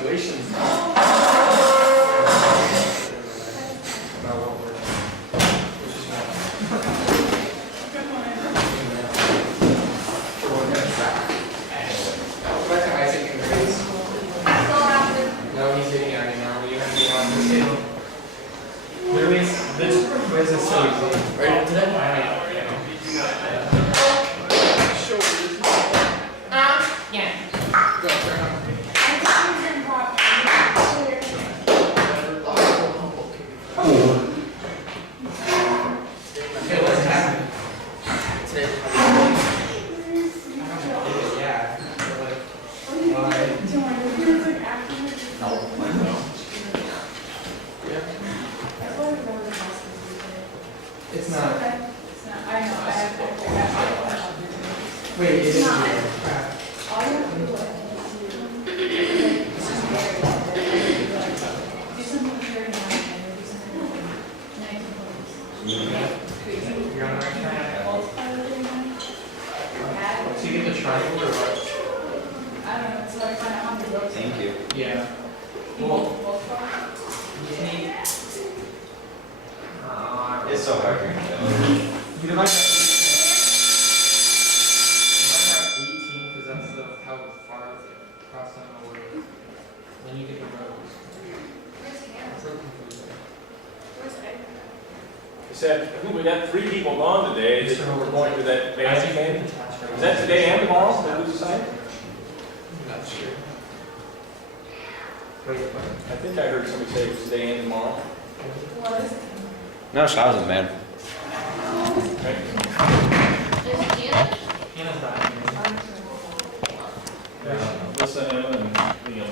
Congratulations. I think we got 3 people gone today that were going to that fancy game. Is that today and tomorrow? That was decided? I'm not sure. I think I heard somebody say it was today and tomorrow. What is it? No, she wasn't bad. Okay. Hannah's not here. Listen, Emma and Liam.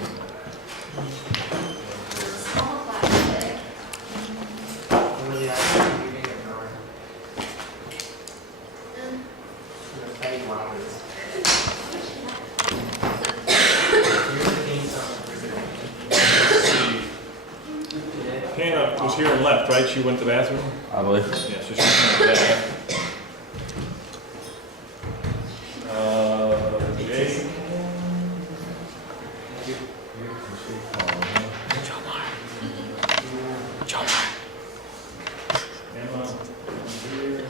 Hannah was here and left, right? She went to the bathroom? Probably. Yeah, so she's coming back. Jay? Emma, here.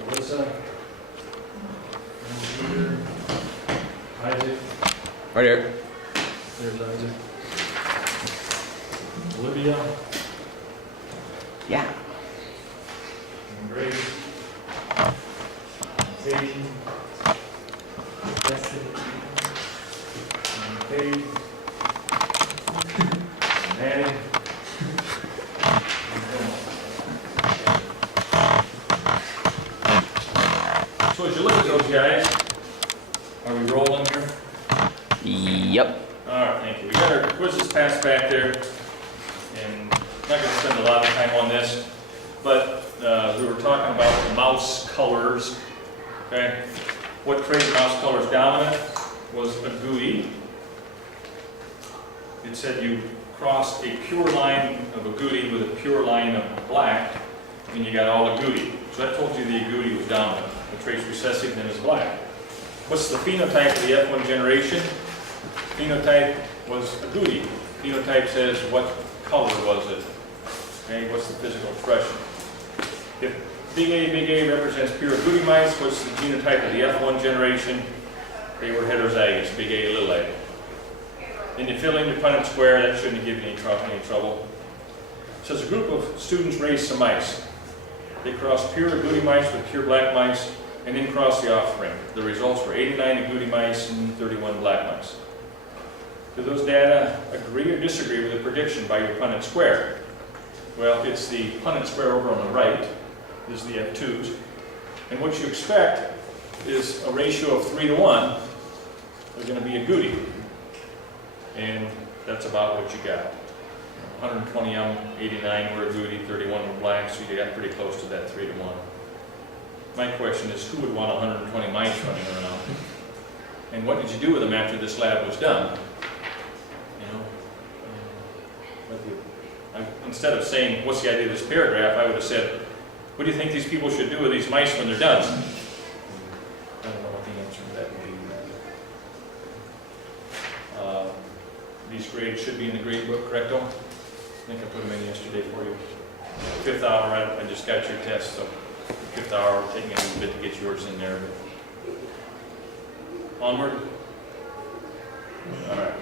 Melissa? Here. Isaac? Right here. There's Isaac. Olivia? Yeah. And Grace? Katie? And Kate? And Maddie? So as you look at those guys, are we rolling here? Yep. All right, thank you. We got our quizzes passed back there, and I'm not going to spend a lot of time on this, but we were talking about the mouse colors, okay? What trait mouse colors dominant was agouti. It said you crossed a pure line of agouti with a pure line of black, and you got all agouti. So that told you the agouti was dominant. The trait's recessive, then is black. What's the phenotype of the F1 generation? Phenotype was agouti. Phenotype says what color was it? Okay, what's the physical expression? If big A represents pure agouti mice, what's the genotype of the F1 generation? They were heterozygous, big A, little a. Then you fill in your Punnett square, that shouldn't give you any trouble. It says a group of students raised some mice. They crossed pure agouti mice with pure black mice, and then crossed the offspring. The results were 89 agouti mice and 31 black mice. Do those data agree or disagree with the prediction by your Punnett square? Well, it's the Punnett square over on the right, is the F2s. And what you expect is a ratio of 3 to 1. They're going to be agouti. And that's about what you got. 120 of them, 89 were agouti, 31 were black, so you got pretty close to that 3 to 1. My question is, who would want 120 mice running around? And what did you do with them after this lab was done? Instead of saying, what's the idea of this paragraph, I would have said, what do you think these people should do with these mice when they're done? I don't know what the answer to that would be. These grades should be in the grade book, correcto? I think I put them in yesterday for you. 5th hour, I just got your test, so 5th hour, taking a little bit to get yours in there. Onward. All right.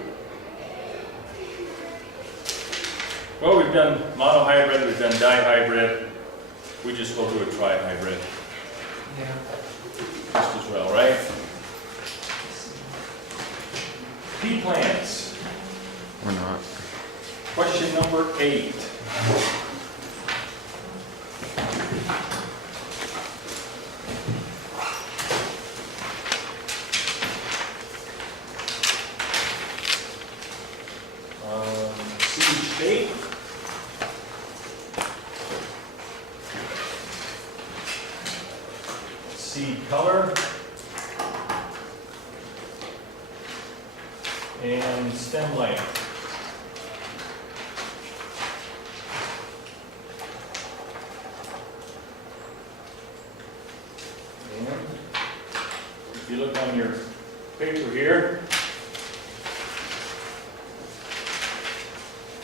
Well, we've done monohybrid, we've done dihybrid. We just will do a trihybrid Yeah. just as well, right? Pea plants. Or not. Question number 8. Seed shape. Seed color. And stem length. And if you look on your paper here,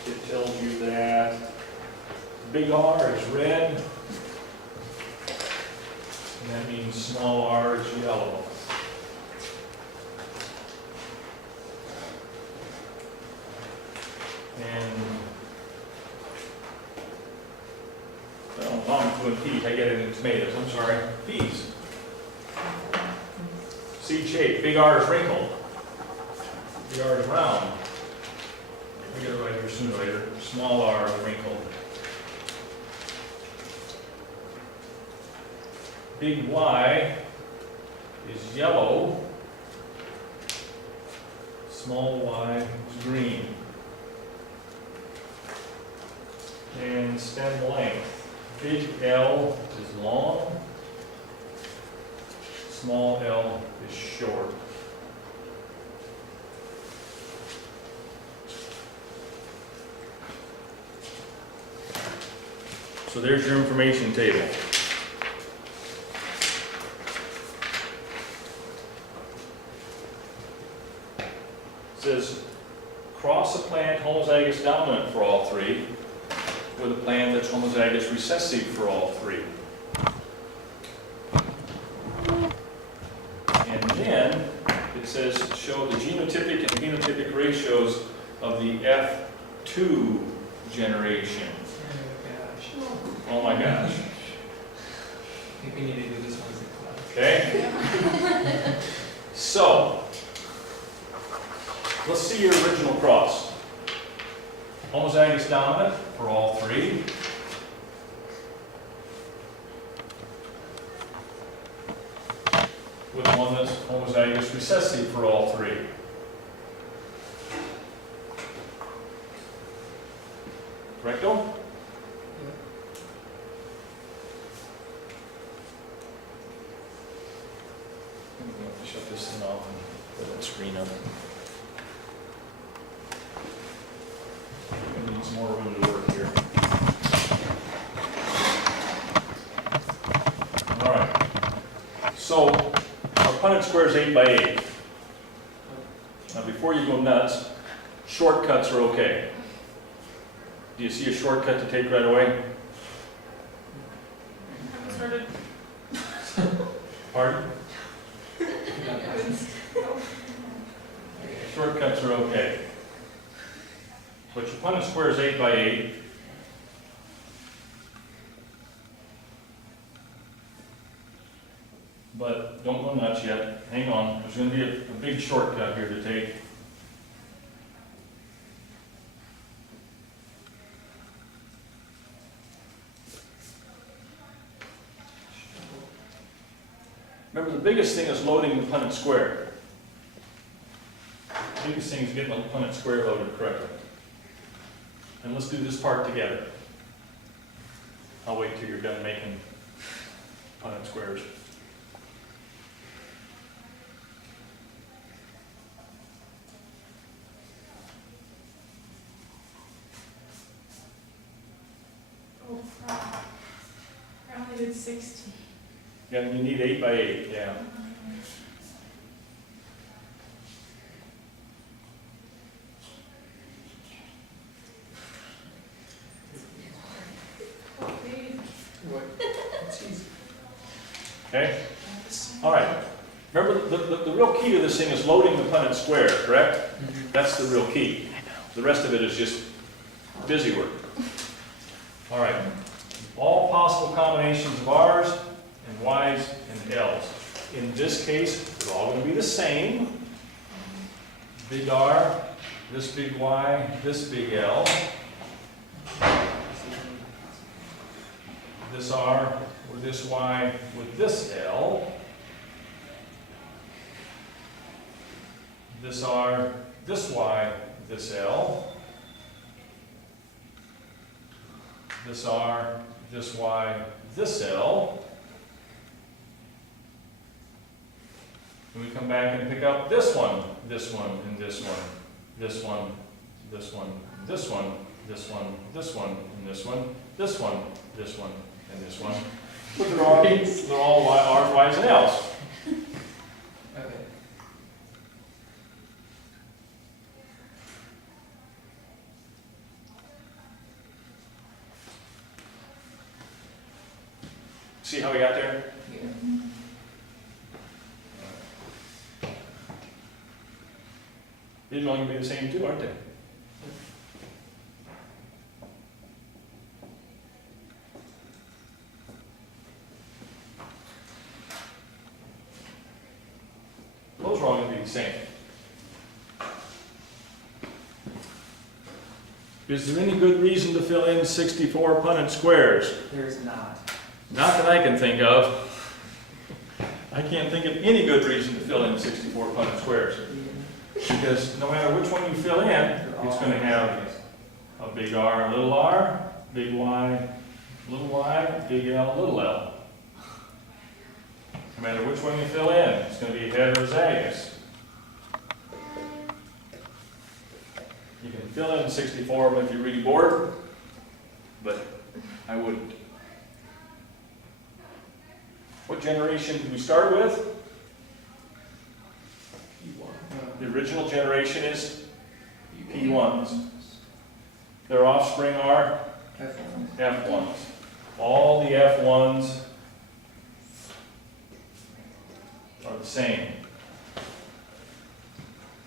it tells you that big R is red, and that means small r is yellow. And I'm doing peas, I get it in tomatoes, I'm sorry, peas. Seed shape, big R is wrinkled, big R is round. I get it right here sooner or later, small r is wrinkled. Big Y is yellow, small y is green. And stem length. Big L is long, small l is short. So there's your information table. It says cross a plant homozygous dominant for all three with a plant that's homozygous recessive for all three. And then it says show the genotypic and phenotypic ratios of the F2 generation. Oh my gosh. I think we need to do this one as a class. Okay? So, let's see your original cross. Homozygous dominant for all three. With one that's homozygous recessive for all three. Correcto? Shut this thing off and put that screen up. I need some more room to work here. All right. So our Punnett square is 8 by 8. Now before you go nuts, shortcuts are okay. Do you see a shortcut to take right away? Started. Pardon? Shortcuts are okay. But your Punnett square is 8 by 8. But don't go nuts yet. Hang on. There's going to be a big shortcut here to take. Remember, the biggest thing is loading the Punnett square. The biggest thing is getting the Punnett square loaded correctly. And let's do this part together. I'll wait till you're done making Punnett squares. Oh, crap. I only did 60. Yeah, you need 8 by 8, yeah. Okay? All right. Remember, the real key to this thing is loading the Punnett square, correct? That's the real key. The rest of it is just busy work. All right. All possible combinations of R's and Y's and L's. In this case, they're all going to be the same. Big R, this big Y, this big L. This R with this Y with this L. This R, this Y, this L. This R, this Y, this L. And we come back and pick up this one, and this one, this one, this one, this one, this one, this one, and this one, this one, this one, and this one. But they're all R's, Y's, and L's. Okay. See how we got there? Yeah. These are all going to be the same too, aren't they? Those are all going to be the same. Is there any good reason to fill in 64 Punnett squares? There's not. Not that I can think of. I can't think of any good reason to fill in 64 Punnett squares. Because no matter which one you fill in, it's going to have a big R, little big Y, big L, little l. No matter which one you fill in, it's going to be heterozygous. You can fill in 64 of them if you're really bored, but I wouldn't. What generation did we start with? The original generation is P1s. Their offspring are F1s. All the F1s are the same.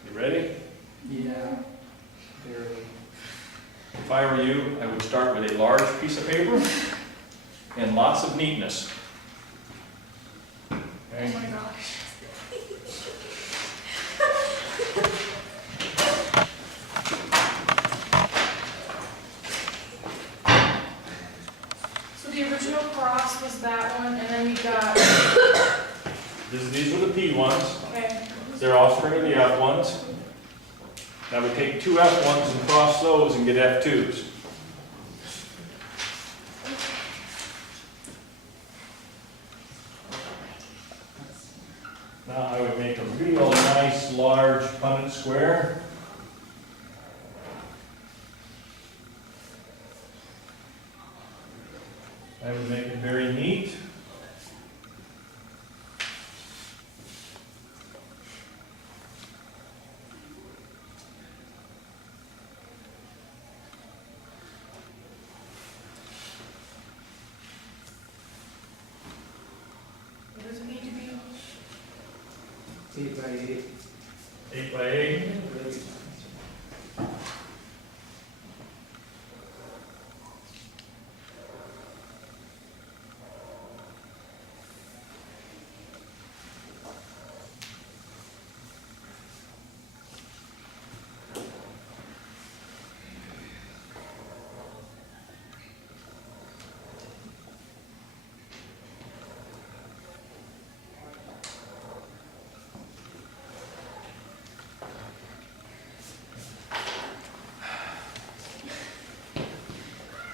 You ready? Yeah. Barely. If I were you, I would start with a large piece of paper and lots of neatness. Oh Okay? my gosh. So the original cross was that one, and then we got, These are the P1s. okay, They're offspring of the F1s. Now we take two F1s and cross those and get F2s. Now I would make a real nice large Punnett square. I would make it very neat. what does it need to be? 8 by 8. 8 by 8. Really?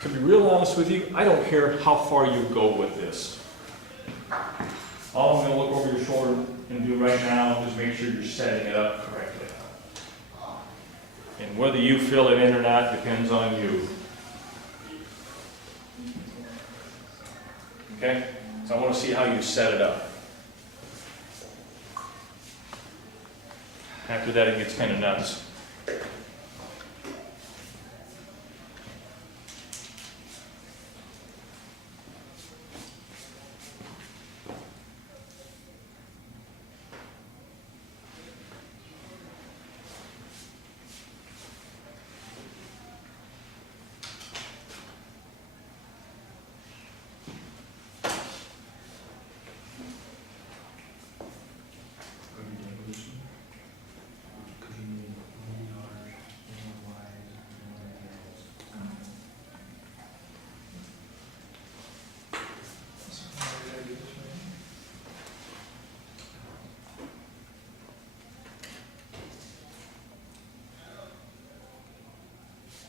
To be real honest with you, I don't care how far you go with this. All I'm going to look over your shoulder and do right now is make sure you're setting it up correctly. And whether you fill it in or not depends on you. Okay? So I want to see how you set it up. After that, it gets kind of nuts.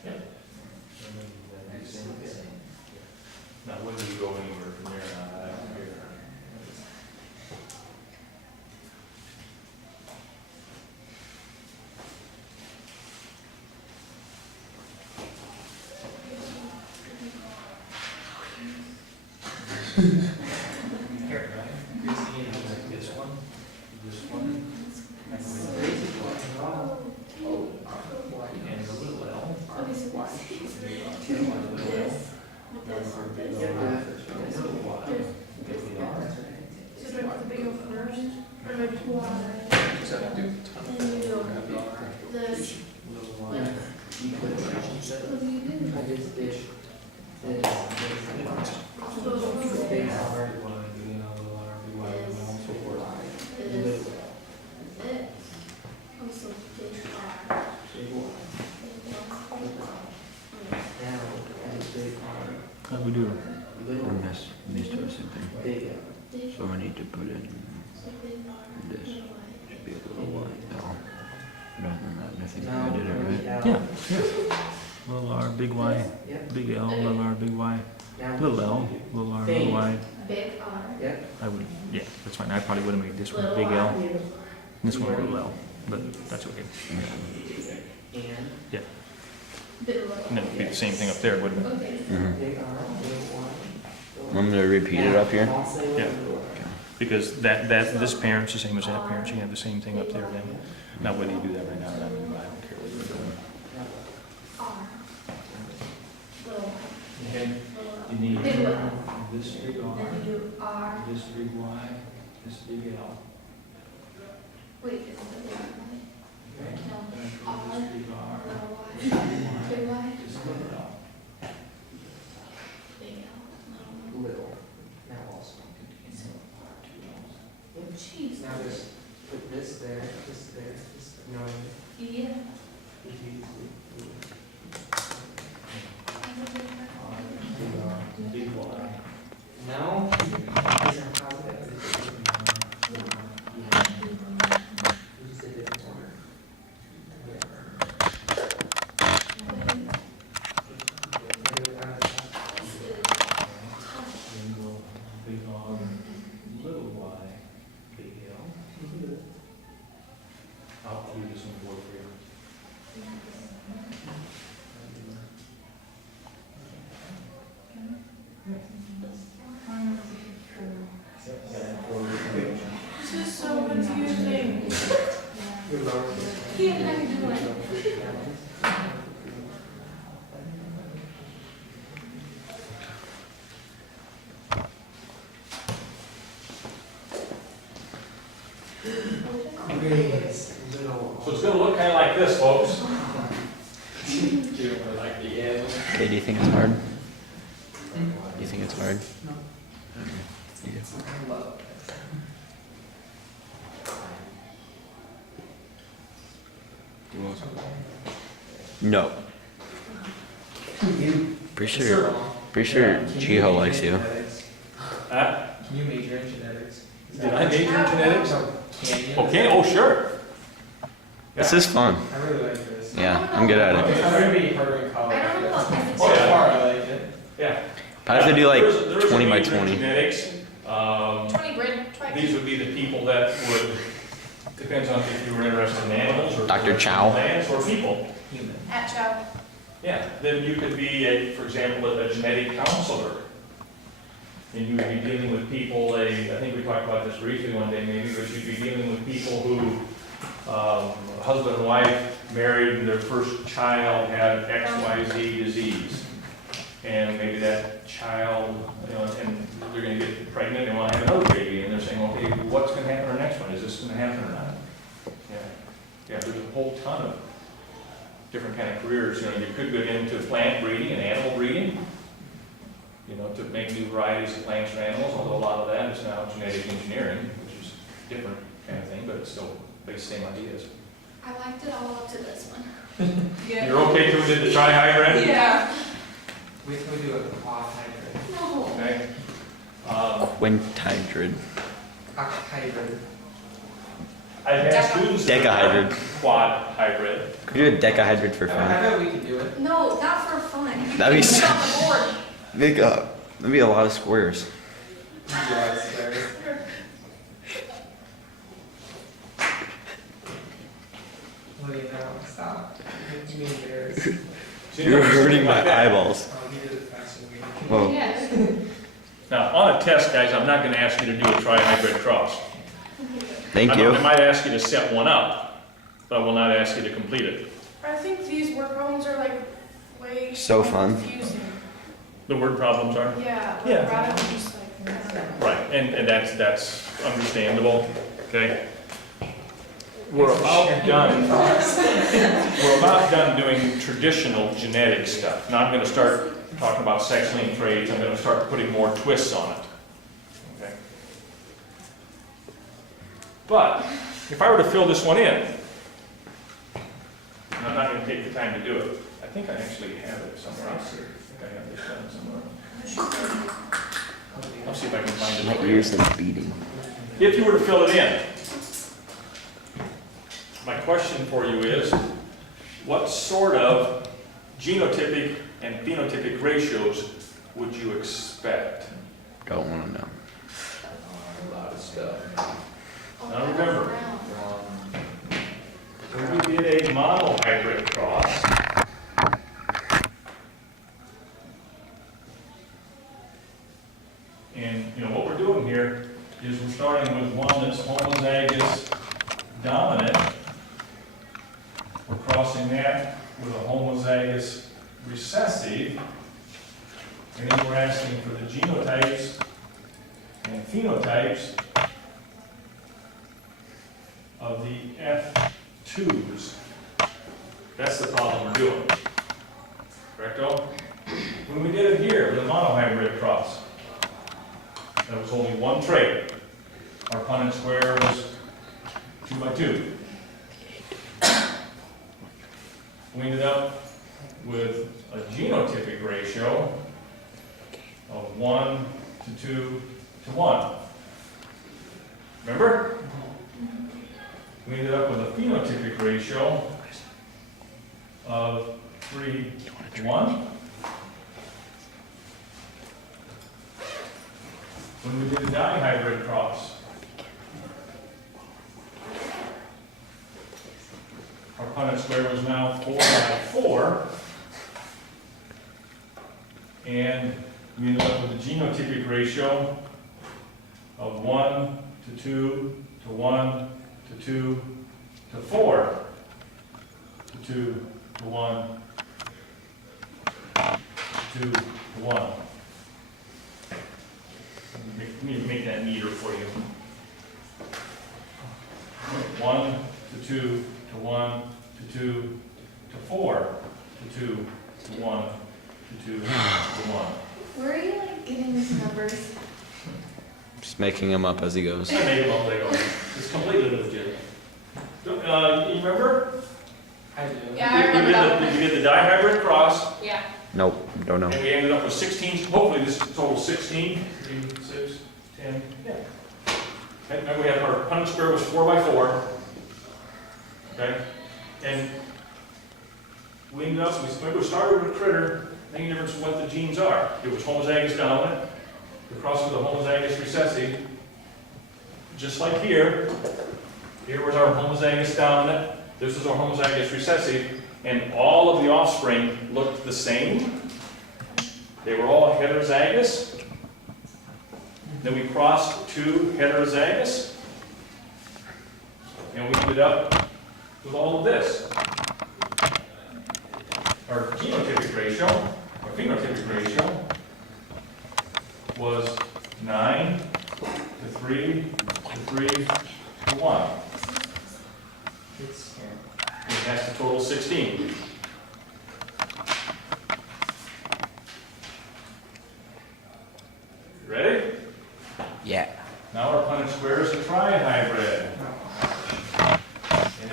Now, when do you go anywhere from there? I don't care. Here, right? You're seeing like this one, and the little L. So do I put the big O first? Or do I do Y? This. Little Yeah. Y. What do you do? Big R, Y, you know, little R, big Y, little L, so forth. How do we do? And this, these two are the same thing. So I need to put in this. Should be a little white L. Rather than that, I think I did it right. Yeah. Little r, big Y, big L, little r, big Y, little L, little r, little Y. Big R. I would, yeah, that's fine. I probably would have made this one big L, and this one a little L, but that's okay. Yeah. Big O. And then it'd be the same thing up there, wouldn't it? Okay. I'm gonna repeat it up here. Yeah. Because this parent's the same as that parent. You have the same thing up there then. Now, whether you do that right now or not, I don't care what you're doing. R. Little Y. And Little you need Big Y. this big R, Then you do R. this big Y, this big L. Wait, is it the big Y? Okay? No. Then I R. put this big R, Little this Y. big Y, Big Y. this little L. Big L. Little Y. Now also contains two L's. Jeez. Now just put this there, this, knowing Yeah. Big Y. no, these are positive. This is a different order. Then go big R, little Y, big L. I'll do this one board for you. This is so confusing. Yeah, how you doing? Grace, little. So it's gonna look kind of like this, folks. Like the L. Okay, do you think it's hard? Do you think it's hard? No. Pretty sure Jiho likes you. Huh? Can you major in genetics? Did I major in genetics? Can you? Okay, oh, sure. This is fun. I really like this. Yeah, I'm good at it. I'm gonna be harder in college. I don't know about this. Oh, So yeah. far, I like it. Yeah. I have to do like There's a 20 by major in 20. Genetics. 20 grid, try. These would be the people that would, depends on if you were interested in animals or. Dr. Chow. Plants or people. Human. At Chow. Yeah, then you could be, for example, a genetic counselor. And you would be dealing with people, I think we talked about this briefly one day maybe, but you'd be dealing with people who, husband and wife married and their first child had XYZ disease. And maybe that child, you know, and they're gonna get pregnant and want to have another baby, and they're saying, okay, what's gonna happen to our next one? Is this gonna happen or not? Yeah, yeah, there's a whole ton of different kind of careers. You know, you could go into plant breeding and animal breeding, you know, to make new varieties of plants or animals, although a lot of that is now genetic engineering, which is a different kind of thing, but it's still based same ideas. I liked it all up to this one. You're okay till we did the tri-hybrid? Yeah. We can do a octahybrid. No. Okay. Quintihydrid. Octahybrid. I've had students. Decahydrid. quad hybrid. Could we do a decahydrid for I fun? bet we could do it. No, not for fun. That'd be Put it so- on the board. That'd be a lot of squares. Yeah, it's there. What do you know? Stop. You mean embarrassed. See, You're something hurting like my that. eyeballs. Oh, he did it faster than me. Whoa. Yes. Now, on a test, guys, I'm not gonna ask you to do a tri-hybrid cross. Thank you. I might ask you to set one up, but I will not ask you to complete it. I think these word problems are like way So fun. confusing. The word problems are? Yeah, like Yeah. rather than just like, I don't know. Right, and that's understandable, okay? We're about done, we're about done doing traditional genetic stuff. Now I'm gonna start talking about sex-linked traits, I'm gonna start putting more twists on it, okay? But, if I were to fill this one in, and I'm not gonna take the time to do it, I think I actually have it somewhere else here. I think I have this done somewhere. I'll see if I can find it My over here. ears are beating. If you were to fill it in, my question for you is, what sort of genotypic and phenotypic ratios would you expect? Don't want to know. A lot of stuff. Now remember, when we did a monohybrid cross, and you know what we're doing here is we're starting with one that's homozygous dominant. We're crossing that with a homozygous recessive, and then we're asking for the genotypes and phenotypes of the F2s. That's the problem we're doing. Correcto? When we did it here with a monohybrid cross, there was only one trait. Our Punnett square was 2 by 2. We ended up with a genotypic ratio of 1 to 2 to 1. Remember? We ended up with a phenotypic ratio of 3 to 1. When we did a dihybrid cross, our Punnett square was now 4 by 4. And we ended up with a genotypic ratio of 1 to 2 to 1 to 2 to 4 to 2 to 1 to 2 to 1. Let me make that neater for you. 1 to 2 to 1 to 2 to 4 to 2 to 1 to 2 to 1. Where are you like getting these numbers? Just making him up as he goes. I made it all day long. It's completely legit. You remember? I do. Yeah, I remember that one. We did the dihybrid cross, Yeah. Nope, don't know. and we ended up with 16, hopefully this total 16, 3, 6, 10, yeah. And we had our Punnett square was 4 by 4. Okay? And we ended up, we started with a critter, making a difference in what the genes are. It was homozygous dominant, we crossed with a homozygous recessive, just like here. Here was our homozygous dominant, this is our homozygous recessive, and all of the offspring looked the same. They were all heterozygous. Then we crossed 2 heterozygous, and we ended up with all of this. Our genotypic ratio, our phenotypic ratio, was 9 to 3 to 3 to 1. It's here. And that's the total 16. Ready? Yeah. Now our Punnett square is a trihybrid. And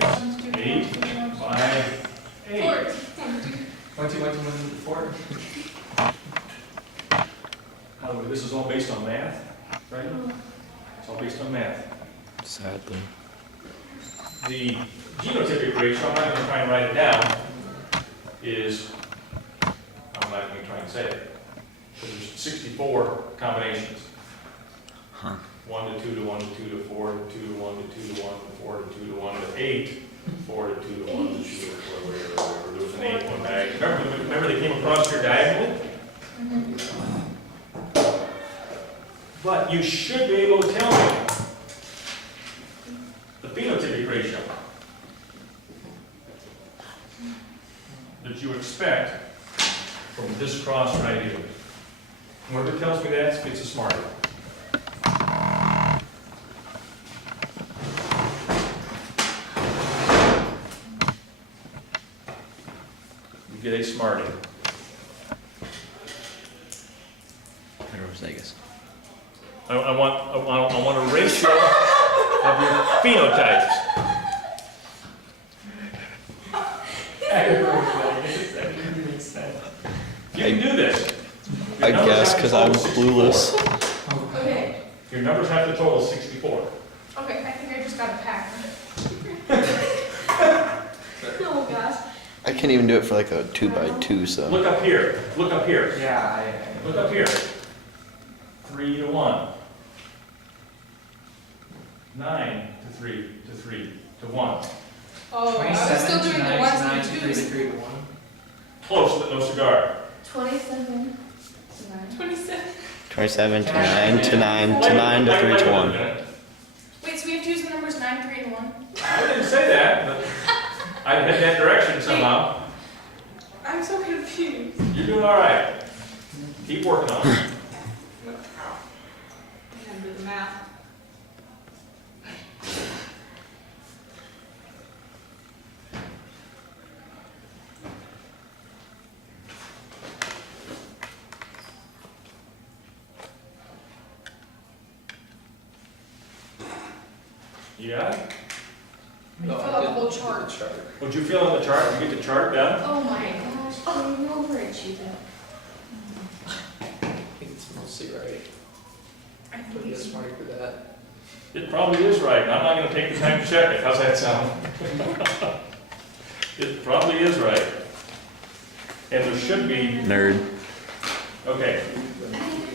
it's 8 by 8. 4. 1, 2, 1, 2, 1, 4. By the way, this is all based on math, right? It's all based on math. Sadly. The genotypic ratio, I'm not going to try and write it down, is, I'm not going to try and say it, because there's 64 combinations. Huh. 1 to 2 to 1 to 2 to 4 to 2 to 1 to 2 to 1 to 4 to 2 to 1 to 8, 4 to 2 to 1 to 2 to 4, whatever. There was an 8 one bag. Remember they came across here diagonally? But you should be able to tell me the phenotypic ratio that you expect from this cross right here. Whoever tells me that gets a smarty. You get a smarty. Vegas. I want a ratio of your phenotypes. You can do this. Your I numbers guess, have to because I'm total 64. clueless. Okay, Your numbers have to total 64. okay, I think I just got a pack. Oh gosh. I can't even do it for like a 2x2, so. Look up here. Look up here. Yeah, Look up here. 3 to 1. 9 to 3 to 3 to 1. Oh, I was still doing the ones and the twos. 3 to 1. Close, but no cigar. 27 to 9. 27. 27 to 9 to 9 to 9 to 3 to 1. Wait, so we have to use the numbers 9, 3, and 1? I didn't say that, but I head that direction somehow. I'm so confused. You're doing all right. Keep working on it. I gotta do the math. You got it? Fill out the whole chart. What'd you fill on the chart? Did you get the chart done? Oh my gosh, you overachiever. I think it's mostly right. I But think you're it's smart for that. It probably is right. and I'm not going to take the time to check it. How's that sound? It probably is right. And there should be, Nerd. okay,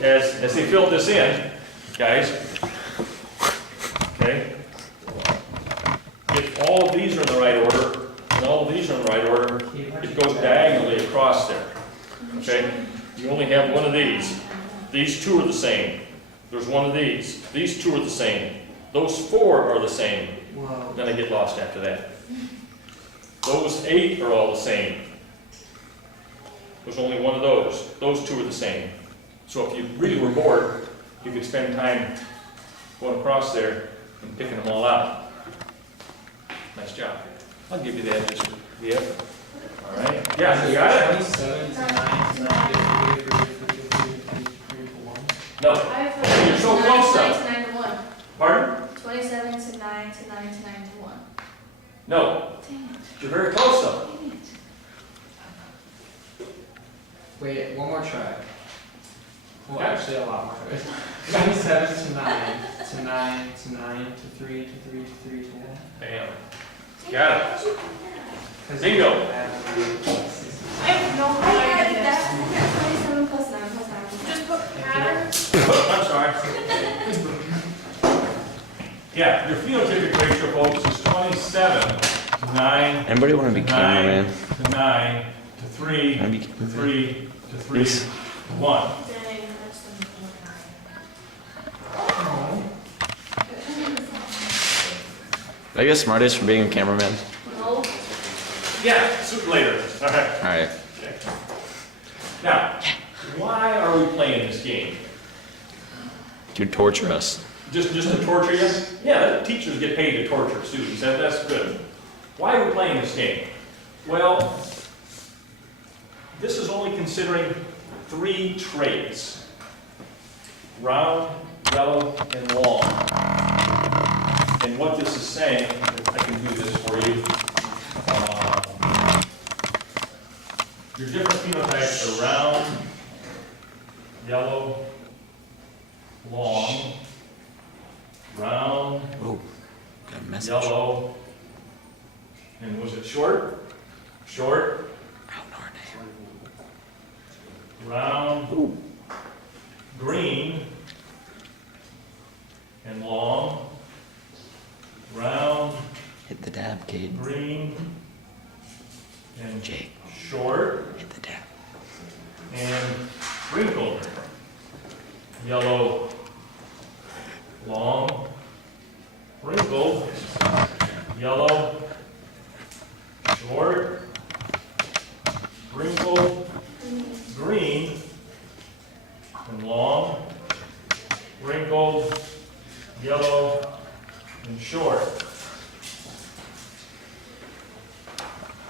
as they filled this in, guys, okay, if all of these are in the right order, and all of these are in the right order, it goes diagonally across there, okay? You only have one of these. These two are the same. There's one of these. These two are the same. Those four are the same. Whoa. Then I get lost after that. Those 8 are all the same. There's only one of those. Those two are the same. So if you really were bored, you could spend time going across there and picking them all out. Nice job. I'll give you that just for the effort. All right? Yeah, you got it? 27 to 9 to 9 to 3 to 1. No. I have You're so close, though. 9 to 9 to 1. Pardon? 27 to 9 to 9 to 9 to 1. No. Dang it. You're very close, though. Dang it. Wait, one more try. Well, Okay. actually, a lot more tries. 27 to 9 to 9 to 9 to 3 to 3 to 3 to 1. Bam. Dang Got it. How'd you do that? Bingo. I have no I had idea. that. I got 27 plus 9 plus 9 plus 9. Just put patterns. I'm sorry. Yeah, your phenotypic ratio, folks, is 27 to 9 Anybody want to be to 9 cameraman? to 9 to 3 Wanna be to cameraman? 3 to 3 Yes. to 1. Dang, that's the I guess smartest for being a cameraman. No. Yeah, later. All right. Alright. Okay. Now, why are we playing this game? To torture us. Just to torture you? Yeah, teachers get paid to torture students. That's good. Why are we playing this game? Well, this is only considering 3 traits: round, yellow, and long. And what this is saying, I can do this for you. Your different phenotypes are round, yellow, long, round, Oh, got a message. yellow, And was it short? Short. Round. Green. And long. Round. Hit the dab, Kate. Green. And Jake. short. Hit the dab. And wrinkled. Yellow. Long. Wrinkled. Yellow. Short. Wrinkled. Green. And long. Wrinkled. Yellow. And short.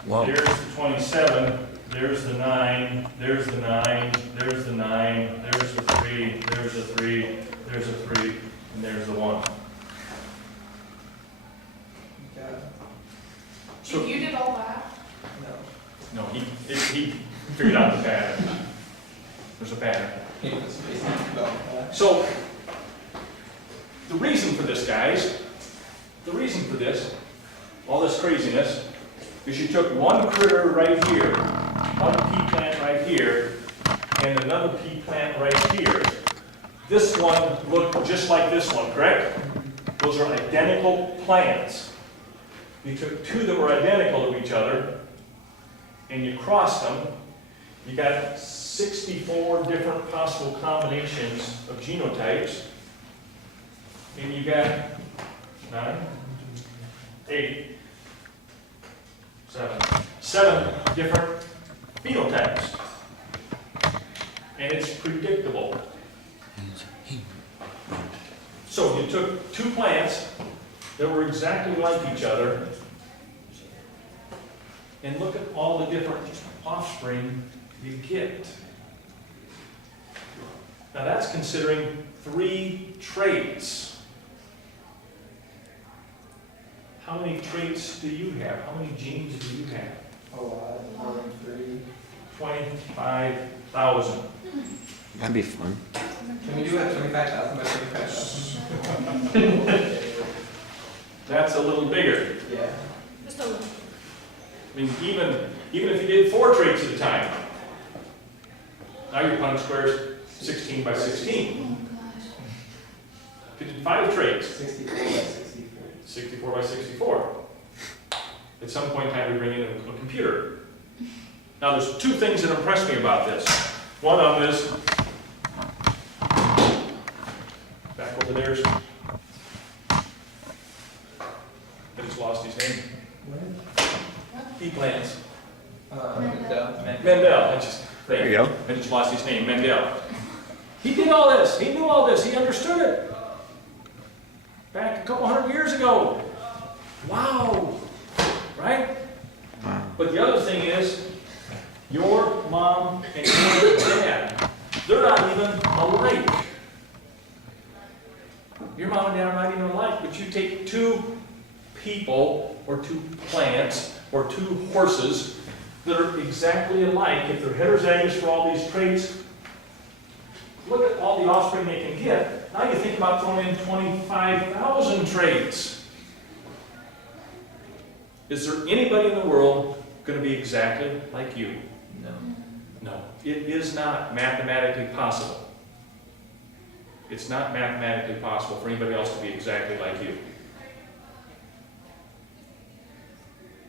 Whoa. There's the 27, there's the 9, there's the 9, there's the 9, there's the 3, there's the 3, there's a 3, and there's the 1. Yeah. So, You did all that? No. no, he figured out the pattern. There's a pattern. He was basically about So, the reason for this, guys, the reason for this, all this craziness, is you took one critter right here, one pea plant right here, and another pea plant right here. This one looked just like this one, correct? Those are identical plants. You took two that were identical to each other, and you crossed them. You got 64 different possible combinations of genotypes, and you got 9, 8, 7 different phenotypes. And it's predictable. So you took two plants that were exactly like each other, and look at all the different offspring you get. Now that's considering 3 traits. How many traits do you have? How many genes do you have? a lot, more than 3. 25,000. That'd be fun. Can we do it 25,000 by 25,000? That's a little bigger. Yeah. Just a little. I mean, even if you did 4 traits at a time, now your Punnett square is 16 by 16. If you did 5 traits, 64 by 64. 64 by 64. At some point in time, we bring in a computer. Now, there's 2 things that impress me about this. One of them is, back over there, I just lost his name. Pea plants. Mendel. There you go. I just lost his name, Mendel. He did all this. He knew all this. He understood it. Back a couple hundred years ago. Wow. Right? Wow. But the other thing is, your mom and your dad, they're not even alike. Your mom and dad are not even alike, but you take 2 people, or 2 plants, or 2 horses that are exactly alike. If they're heterozygous for all these traits, look at all the offspring they can get. Now you think about throwing in 25,000 traits. Is there anybody in the world going to be exactly like you? No. No. It is not mathematically possible. It's not mathematically possible for anybody else to be exactly like you.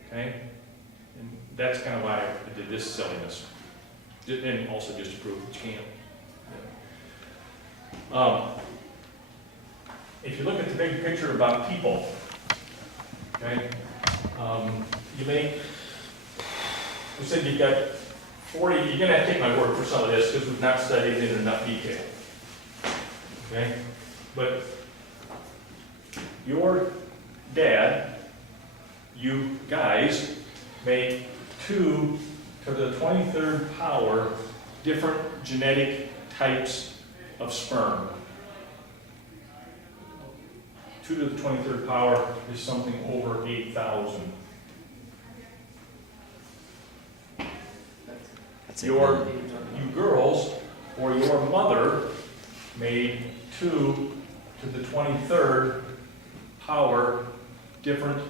Okay? And that's kind of why I did this silliness. And also just to prove that you can't. If you look at the big picture about people, okay, we said you've got 40, you're going to have to take my word for some of this because we've not studied it in enough detail. Okay? But your dad, you guys, made 2 to the 23rd power different genetic types of sperm. 2 to the 23rd power is something over 8,000. You girls, or your mother, made 2 to the 23rd power different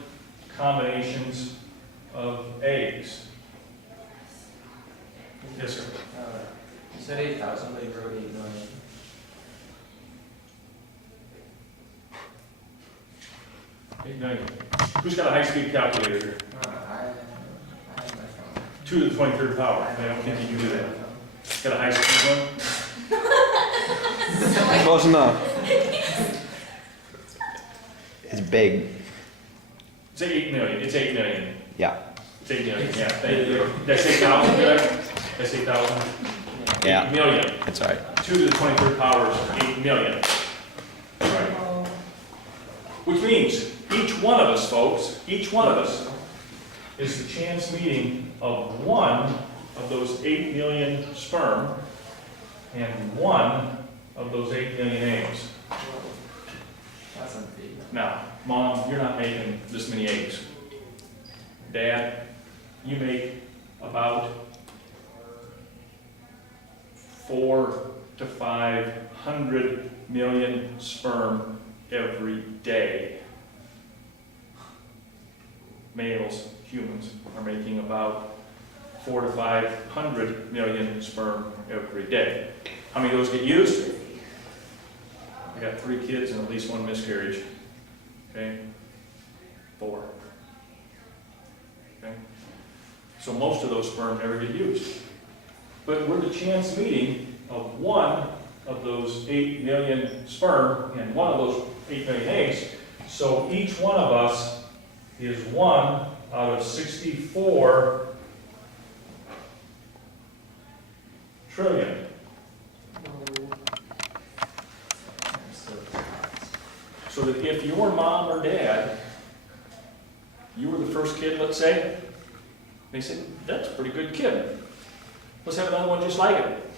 combinations of eggs. Yes, sir. You said 8,000, but you wrote 8 million. Who's got a high-speed calculator here? I have my phone. 2 to the 23rd power. I don't think you can do that. Got a high-speed one? Close enough. It's big. It's 8 million. It's 8 million. Yeah. It's 8 million, yeah. Thank you. That's 8,000, correct? That's 8,000? Yeah. 8 million. That's right. 2 to the 23rd power is 8 million. Right. Which means each one of us, folks, each one of us is the chance meeting of one of those 8 million sperm and one of those 8 million eggs. That's a big. Now, Mom, you're not making this many eggs. Dad, you make about 400 to 500 million sperm every day. Males, humans, are making about 400 to 500 million sperm every day. How many of those get used? I got 3 kids and at least 1 miscarriage. Okay? 4. Okay? So most of those sperm never get used. But we're the chance meeting of one of those 8 million sperm and one of those 8 million eggs. So each one of us is 1 out of 64 trillion. So that if your mom or dad, you were the first kid, let's say, they said, that's a pretty good kid. Let's have another one just like it.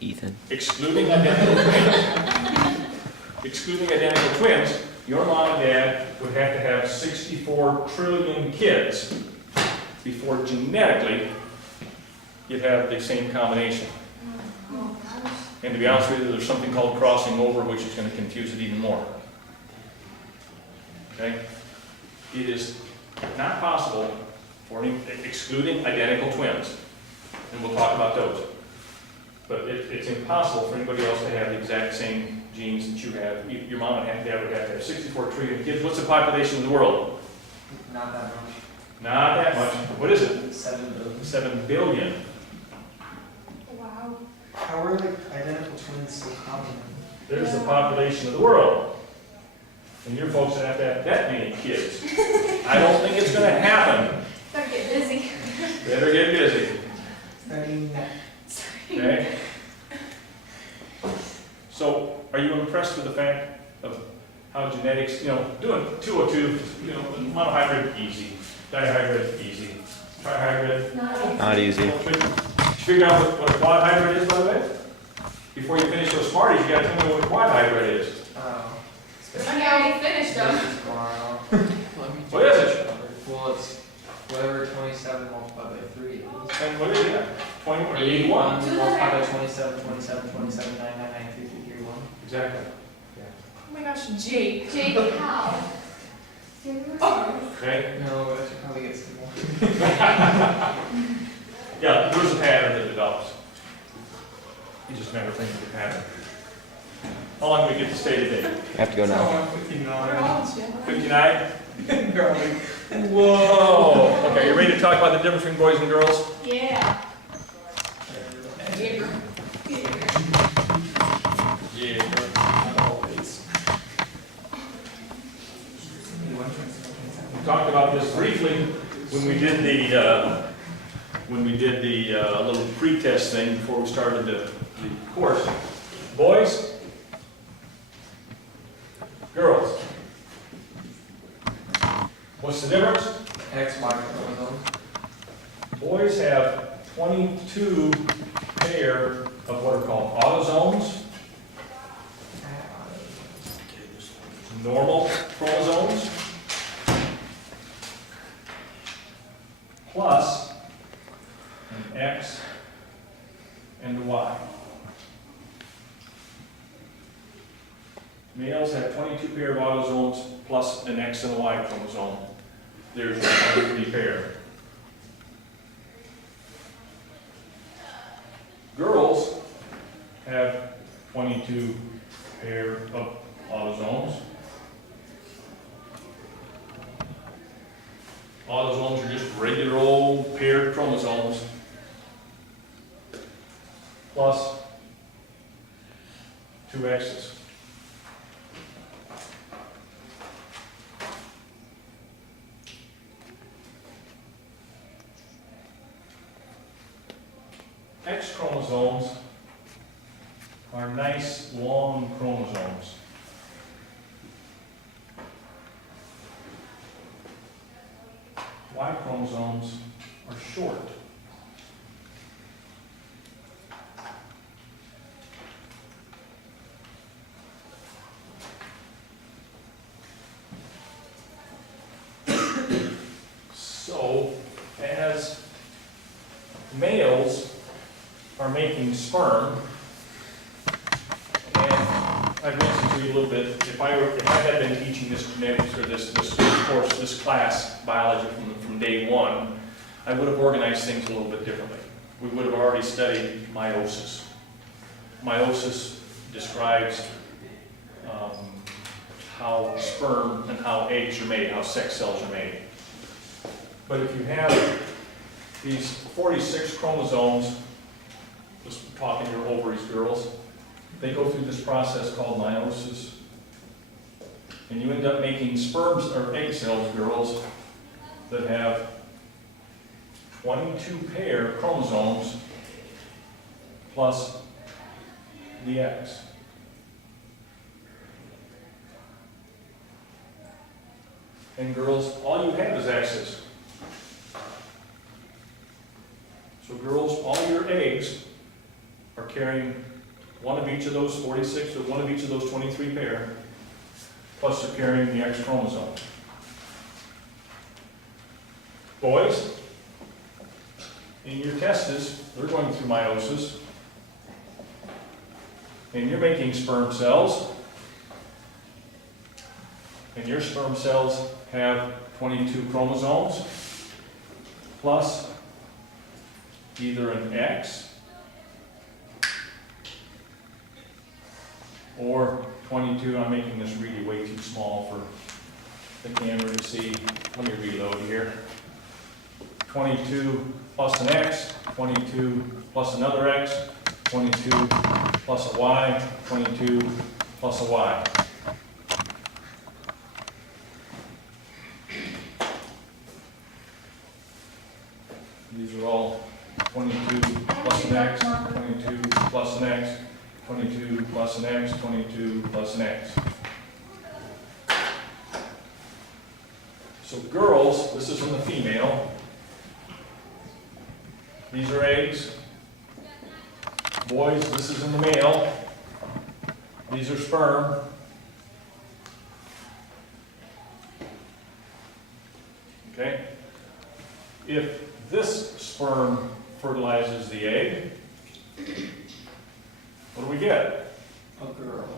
Ethan. Excluding identical twins. Excluding identical twins, your mom and dad would have to have 64 trillion kids before genetically you'd have the same combination. And to be honest with you, there's something called crossing over, which is going to confuse it even more. Okay? It is not possible for any, excluding identical twins, and we'll talk about those. But it's impossible for anybody else to have the exact same genes that you have. Your mom and dad would have to have 64 trillion kids. What's the population of the world? Not that much. Not that much. What is it? 7 billion. 7 billion. Wow. How are like identical twins so common? There's the population of the world. And your folks would have to have that many kids. I don't think it's going to happen. Better get busy. Better get busy. 39. Okay? So, are you impressed with the fact of how genetics, doing 202, monohybrid, easy. Dihybrid, easy. Trihybrid, Not easy. did you figure out what a quad hybrid is, by the way? Before you finish those Smarties, you gotta tell me what a quad hybrid is. Oh. I already finished them. Tomorrow. What is it? Well, it's whatever 27 multiplied by 3 is. And what is it? 20 or 81? Multiplied by 27, 27, 27, 9, 9, 9, 3, 3, 3, 1. Exactly. Oh my gosh, Jake. Jake, how? Okay? No, but I should probably get some more. Yeah, there's a pattern that develops. You just never think of the pattern. How long do we get to stay today? I have to go now. Oh, We're 59. almost done. 59? Girl, Whoa! Okay, you ready to talk about the difference between boys and girls? Yeah. Yeah. We talked about this briefly when we did the little pre-test thing before we started the course. Boys, girls. What's the difference? X, Y chromosome. Boys have 22 pair of what are called autosomes, normal chromosomes, plus an X and a Y. Males have 22 pair of autosomes plus an X and a Y chromosome. there's your 23 pair. Girls have 22 pair of autosomes. Autosomes are just regular old paired chromosomes plus 2 X's. X chromosomes are nice long chromosomes. Y chromosomes are short. So, as males are making sperm, and I've mentioned to you a little bit, if I had been teaching this genetics or this course, this class, biology from day one, I would have organized things a little bit differently. We would have already studied meiosis. Meiosis describes how sperm and how eggs are made, how sex cells are made. But if you have these 46 chromosomes, just talking your ovaries, girls, they go through this process called meiosis. And you end up making sperms or egg cells, girls, that have 22 pair chromosomes plus the X. And girls, all you have is X's. So girls, all your eggs are carrying one of each of those 46 or one of each of those 23 pair, plus they're carrying the X chromosome. Boys, in your testes, they're going through meiosis, and you're making sperm cells, and your sperm cells have 22 chromosomes, plus either an X or 22, I'm making this really way too small for the camera to see. Let me reload here. 22 plus an X, 22 plus another X, 22 plus a Y, 22 plus a Y. These are all 22 plus an X, 22 plus an X, 22 plus an X, 22 plus an X. So girls, this is from the female. These are eggs. Boys, this is in the male. These are sperm. Okay? If this sperm fertilizes the egg, what do we get? A girl.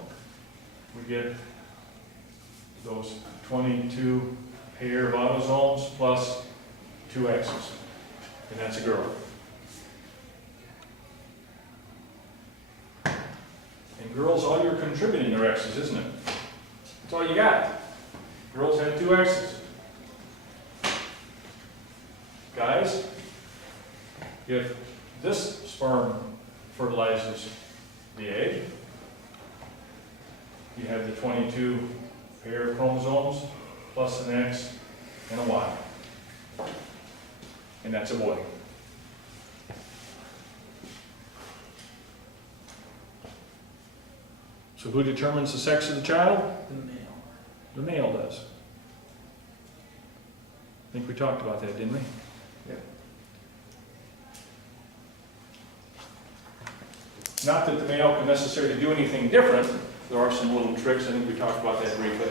We get those 22 pair of autosomes plus 2 X's, and that's a girl. And girls, all you're contributing are X's, isn't it? That's all you got. Girls have 2 X's. Guys, if this sperm fertilizes the egg, you have the 22 pair of chromosomes plus an X and a Y. And that's a boy. So who determines the sex of the child? The male. The male does. I think we talked about that, didn't we? Yep. Not that the male can necessarily do anything different. There are some little tricks. I think we talked about that briefly.